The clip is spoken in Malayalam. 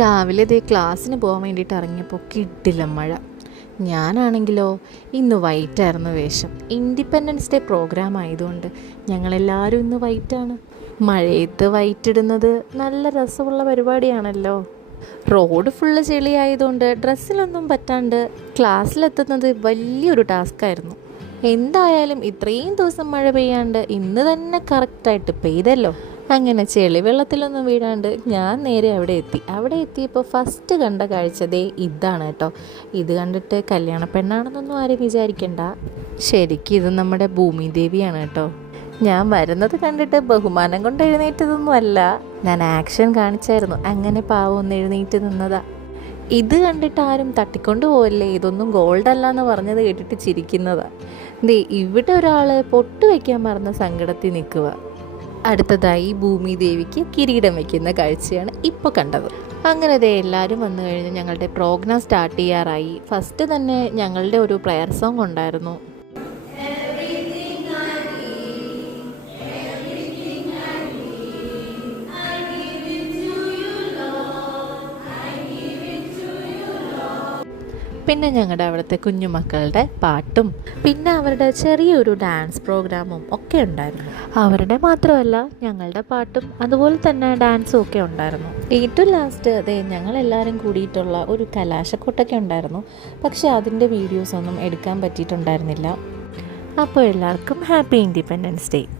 രാവിലെ ദേ ക്ലാസ്സിന് പോകാൻ വേണ്ടിയിട്ട് ഇറങ്ങിയപ്പോൾ കിട്ടില്ല മഴ. ഞാനാണെങ്കിലോ ഇന്ന് വൈറ്റായിരുന്നു വേഷം. ഇൻഡിപെൻഡൻസ് ഡേ പ്രോഗ്രാം ആയതുകൊണ്ട് ഞങ്ങളെല്ലാവരും ഇന്ന് വൈറ്റാണ്. മഴയത്ത് വൈറ്റിടുന്നത് നല്ല രസമുള്ള പരിപാടിയാണല്ലോ. റോഡ് ഫുള്ള് ചെളിയായതുകൊണ്ട് ഡ്രസ്സിലൊന്നും പറ്റാണ്ട് ക്ലാസ്സിലെത്തുന്നത് വലിയൊരു ടാസ്ക്കായിരുന്നു. എന്തായാലും ഇത്രയും ദിവസം മഴ പെയ്യാണ്ട് ഇന്ന് തന്നെ കറക്റ്റായിട്ട് പെയ്തല്ലോ. അങ്ങനെ ചെളി വെള്ളത്തിലൊന്നും വീഴാണ്ട് ഞാൻ നേരെ അവിടെ എത്തിയപ്പോൾ ഫസ്റ്റ് കണ്ട കാഴ്ച ദേ ഇതാണ് കേട്ടോ. ഇത് കണ്ടിട്ട് കല്യാണ പെണ്ണാണെന്നൊന്നും ആരും വിചാരിക്കണ്ട. ശരിക്കും ഇത് നമ്മുടെ ഭൂമിദേവിയാണ് കേട്ടോ. ഞാൻ വരുന്നത് കണ്ടിട്ട് ബഹുമാനം കൊണ്ട് എഴുന്നേറ്റതൊന്നും അല്ല, ഞാൻ ആക്ഷൻ കാണിച്ചായിരുന്നു. അങ്ങനെ പാവം എഴുന്നേറ്റ് നിന്നതാ. ഇത് കണ്ടിട്ട് ആരും തട്ടിക്കൊണ്ട് പോവല്ലേ, ഇതൊന്നും ഗോൾഡ് അല്ല എന്ന് പറഞ്ഞത് കേട്ടിട്ട് ചിരിക്കുന്നതാ. ദേ ഇവിടെ ഒരാൾ പൊട്ട് വയ്ക്കാൻ മറന്ന സങ്കടത്തിൽ നിൽക്കുക. അടുത്തതായി ഭൂമി ദേവിക്ക് കിരീടം വയ്ക്കുന്ന കാഴ്ചയാണ് ഇപ്പോൾ കണ്ടത്. അങ്ങനെ ദേ എല്ലാവരും വന്നു കഴിഞ്ഞ് ഞങ്ങളുടെ പ്രോഗ്രാം സ്റ്റാർട്ട് ചെയ്യാറായി. ഫസ്റ്റ് തന്നെ ഞങ്ങളുടെ ഒരു പ്രയർ സോങ് ഉണ്ടായിരുന്നു. പിന്നെ ഞങ്ങളുടെ അവിടുത്തെ കുഞ്ഞുമക്കളുടെ പാട്ടും പിന്നെ അവരുടെ ചെറിയൊരു ഡാൻസ് പ്രോഗ്രാമും ഒക്കെ ഉണ്ടായിരുന്നു. അവരുടെ മാത്രമല്ല ഞങ്ങളുടെ പാട്ടും അതുപോലെ തന്നെ ഡാൻസും ഒക്കെ ഉണ്ടായിരുന്നു. ഏറ്റവും ലാസ്റ്റ് അതെ ഞങ്ങളെല്ലാവരും കൂടിയിട്ടുള്ള ഒരു കലാശക്കൊട്ടൊക്കെ ഉണ്ടായിരുന്നു. പക്ഷെ അതിൻ്റെ വീഡിയോസൊന്നും എടുക്കാൻ പറ്റിയിട്ടുണ്ടായിരുന്നില്ല. അപ്പോൾ എല്ലാവർക്കും ഹാപ്പി ഇൻഡിപെൻഡൻസ് ഡേ.